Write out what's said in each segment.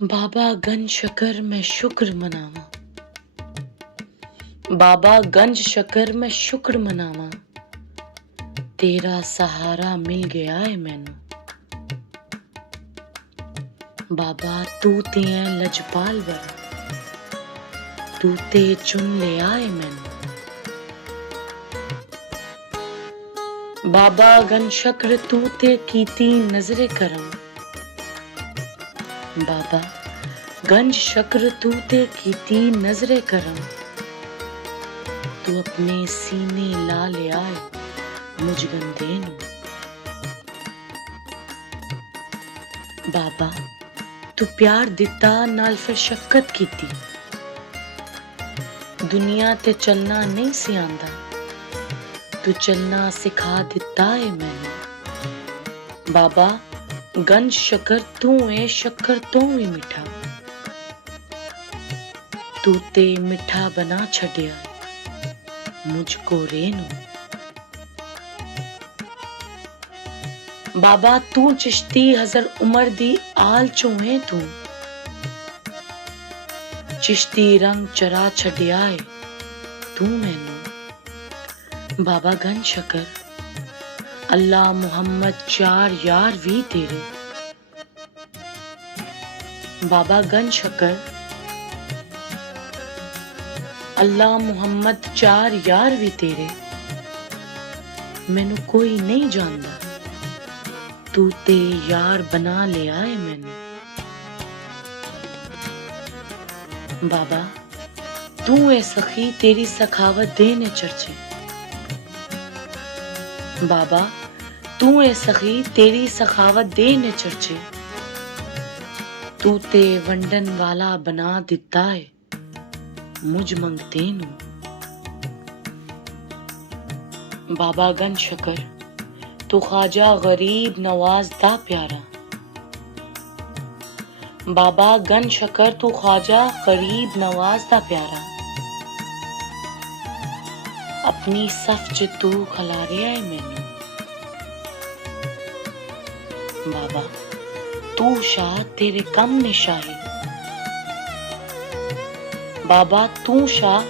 बाबा गंज शकर मैं शुक्र मनावा, बाबा गंज शकर मैं शुक्र मनावा, तेरा सहारा मिल गया है मैनू। बाबा तू ते है लजपाल बड़ा, तू ते चुन लिया है मैनू। बाबा गंज शकर तू ते कीती नजरे करम, बाबा गंज शकर तू ते कीती नजरे करम, तू अपने सीने ला लिया है मुझ गंदे नू। बाबा तू प्यार दिता नाल फिर शफकत कीती, दुनिया ते चलना नहीं सी आंदा, तू चलना सिखा दिता है मैनू। बाबा गंज शकर तू है शक्कर तो भी मिठा, तू ते मिठा बना छड़िया मुझको रेनू। बाबा तू चिश्ती हजर उमर दी आल चों है तू, चिश्ती रंग चरा छड़िया है तू मैनू। बाबा गंज शकर अल्लाह मुहम्मद चार यार भी तेरे, बाबा गंज शकर अल्लाह मुहम्मद चार यार भी तेरे, मैनू कोई नहीं जानदा, तू ते यार बना लिया है मैनू। बाबा तू है सखी तेरी सखावत देने चर्चे, बाबा तू है सखी तेरी सखावत देने चर्चे, तू ते वंडन वाला बना दिता है मुझ मंगते नू। बाबा गंज शकर तू ख्वाजा गरीब नवाज दा प्यारा, बाबा गंज शकर तू ख्वाजा गरीब नवाज दा प्यारा, अपनी सफ च तू खलारिया है मैनू। बाबा तू शाह तेरे कम निशाही, बाबा तू शाह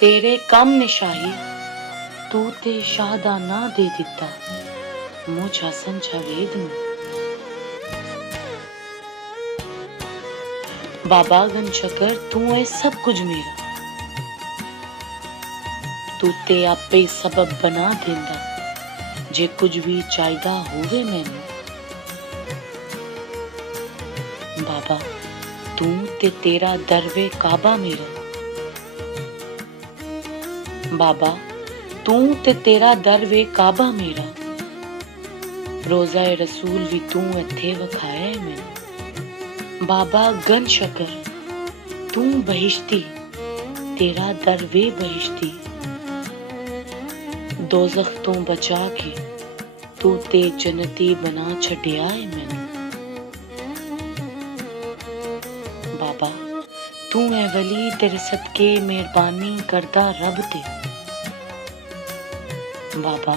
तेरे कम निशाही, तू ते शाह दा ना दे दिता मुझ हसन जावेद नू। बाबा गंज शकर तू है सब कुछ मेरा, तू ते आपे सबब बना देंदा जे कुछ भी चाहिदा होवे मैनू। बाबा तू ते तेरा दरवे काबा मेरा, बाबा तू ते तेरा दरवे काबा मेरा, रोज़ा रसूल भी तू इत्थे वखाया है मैनू। बाबा गंज शकर तू बहिश्ती तेरा दरवे बहिश्ती, दोज़ख तो बचा के तू ते जन्नती बना छड़िया है मैनू। बाबा तू है वली तेरे सदके मेहरबानी करदा रब ते, बाबा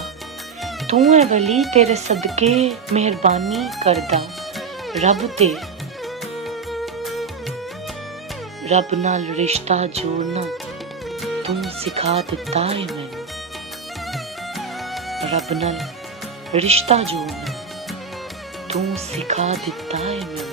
तू है वली तेरे सदके मेहरबानी करदा रब ते, रब नाल रिश्ता जोड़ना तू सिखा दिता है मैनू। रब नाल रिश्ता जोड़ना तू सिखा दिता है मैनू।